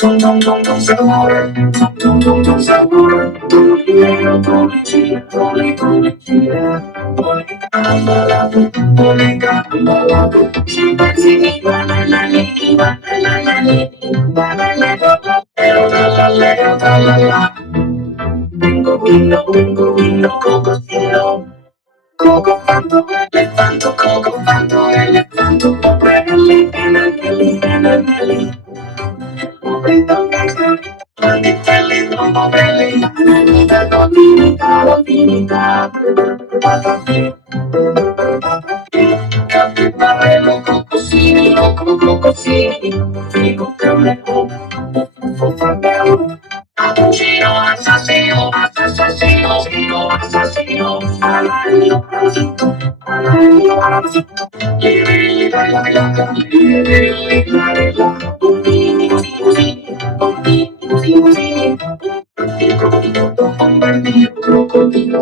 Tum tum tum tum sabore, tum tum tum tum sabore, bolero, bollicina, bollicina, bollicambalato, bollicambalato, scimpanzini, bananini, bananini, bananini, lero, la la, bingo, bingo, cocosino. Coco fanto, elefanto, belly, belly, belly, dumbo belly, rotinita, capibbarello, cocosini, figo, cammello, fratello, cappuccino, assassino, parasito, liri, la, puntini, così, il crocodilo,